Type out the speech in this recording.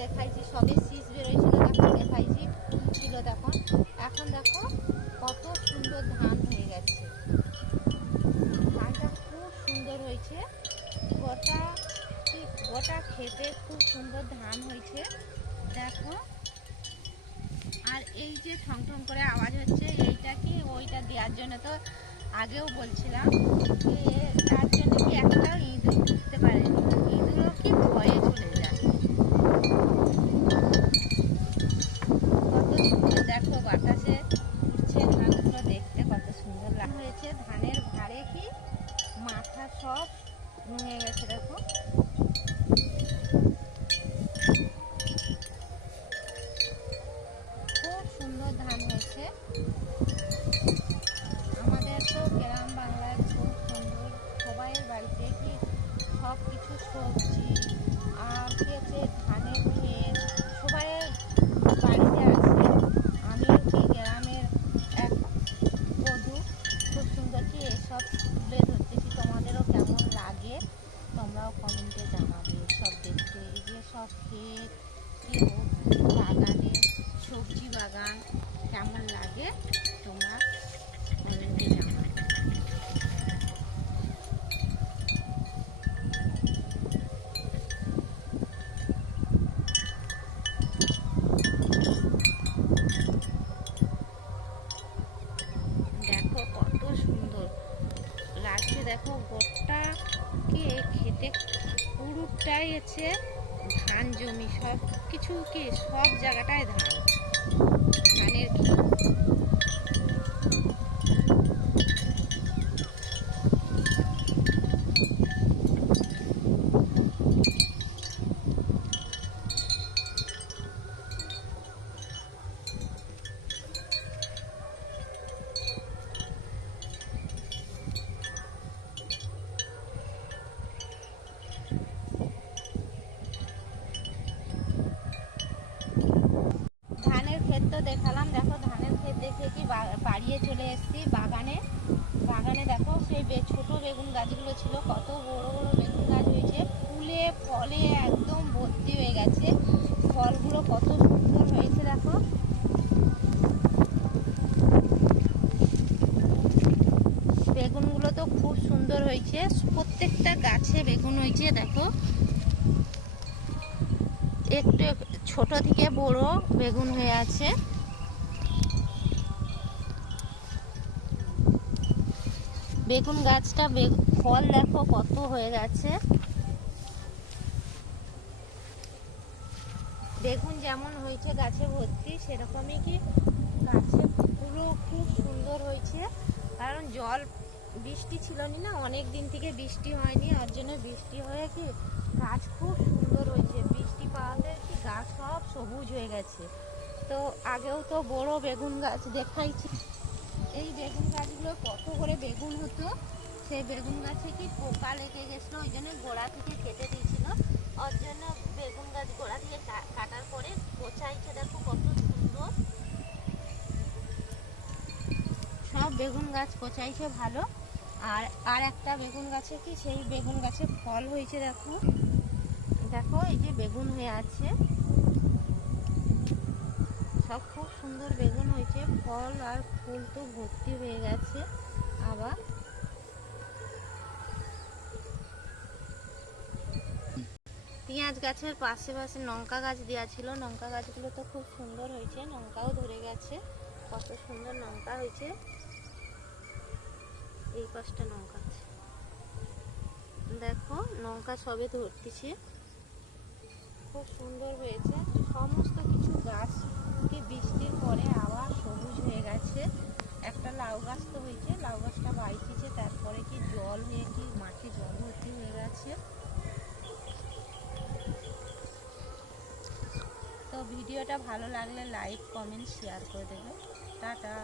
দেখাইছি, সবে শীষ বেরোয়ছিল তখন দেখাইছি ছিল তখন। এখন দেখো কত সুন্দর ধান হয়ে গেছে, ধানটা খুব সুন্দর হয়েছে, গোটা গোটা খেতে খুব সুন্দর ধান হয়েছে দেখো। আর এই যে ঠং ঠং করে আওয়াজ হচ্ছে, এইটা কি ওইটা দেওয়ার জন্য তো আগেও বলছিলাম যে তার জন্য কি একটা ইঁদুর ঢুকতে পারেনি, ইঁদুরও কি ভয়ে চলে যায়। কত সুন্দর দেখো বাতাসে উঠছে ধানগুলো, দেখতে কত সুন্দর হয়েছে। ধানের ভারে কি মাথা সব নুয়ে গেছে দেখো। খুব সুন্দর ধান হয়েছে। আমাদের তো গ্রাম বাংলায় খুব সুন্দর, সবাইয়ের বাড়িতে কি সব কিছু সবজি আর কি হচ্ছে ধানের ক্ষেত সবাইয়ের বাড়িতে আছে। আমিও কি গ্রামের এক বধূ, খুব সুন্দর কি এসব তুলে ধরতেছি, তোমাদেরও কেমন লাগে তোমরাও কমেন্টে জানাবে। সব দেখতে এই যে সব ক্ষেত কি বাগানে সবজি বাগান কেমন লাগে তোমরা কমেন্টে জানাবে। দেখো কত সুন্দর লাগছে দেখো, গোটা কি খেতে পুরোটাই আছে ধান জমি, সব কিছু কি সব জায়গাটায় ধান, ধানের ক্ষেত। ধানের ক্ষেত তো দেখালাম, দেখো ধানের ক্ষেত দেখে কি বাড়িয়ে চলে এসেছি বাগানে। বাগানে দেখো সেই ছোট বেগুন গাছগুলো ছিল, কত বড় বড় বেগুন গাছ হয়েছে, ফুলে ফলে একদম ভর্তি হয়ে গেছে, ফলগুলো কত সুন্দর হয়েছে দেখো। বেগুনগুলো তো খুব সুন্দর হয়েছে, প্রত্যেকটা গাছে বেগুন হয়েছে দেখো, একটু ছোট থেকে বড় বেগুন হয়ে আছে। বেগুন গাছটা ফল দেখো কত হয়ে গেছে। বেগুন যেমন হয়েছে গাছে ভর্তি, সেরকমই কি গাছে পুরো খুব সুন্দর হয়েছে। কারণ জল বৃষ্টি ছিল না, অনেক দিন থেকে বৃষ্টি হয়নি, আর জন্য বৃষ্টি হয়ে কি গাছ খুব সুন্দর হয়েছে। বৃষ্টি পাওয়াতে কি গাছ সব সবুজ হয়ে গেছে। তো আগেও তো বড় বেগুন গাছ দেখাইছি, এই বেগুন গাছগুলো কত করে বেগুন হতো, সেই বেগুন গাছে কি পোকা লেগে গেছিলো, ওই জন্য গোড়া থেকে কেটে দিয়েছিল। ওর জন্য বেগুন গাছ গোড়া থেকে কাটার পরে গোছাইছে দেখো কত সুন্দর, সব বেগুন গাছ গোছাইছে ভালো। আর একটা বেগুন গাছে কি সেই বেগুন গাছে ফল হয়েছে দেখো, দেখো এই যে বেগুন হয়ে আছে, সব খুব সুন্দর বেগুন হয়েছে, ফল আর ফুল তো ভর্তি হয়ে গেছে। আবার পেঁয়াজ গাছের পাশে পাশে লঙ্কা গাছ দেওয়া ছিল, লঙ্কা গাছগুলো তো খুব সুন্দর হয়েছে, লঙ্কাও ধরে গেছে, কত সুন্দর লঙ্কা হয়েছে। এই পাশটা লঙ্কা আছে দেখো, লঙ্কা সবে ধরতেছে, খুব সুন্দর হয়েছে। সমস্ত কিছু গাছ কি বৃষ্টির পরে আবার সবুজ হয়ে গেছে। একটা লাউ গাছ তো হয়েছে, লাউ গাছটা বাইতেছে, তারপরে কি জল হয়ে কি মাঠে জল ভর্তি হয়ে গেছে। তো ভিডিওটা ভালো লাগলে লাইক কমেন্ট শেয়ার করে দেবে। টাটা।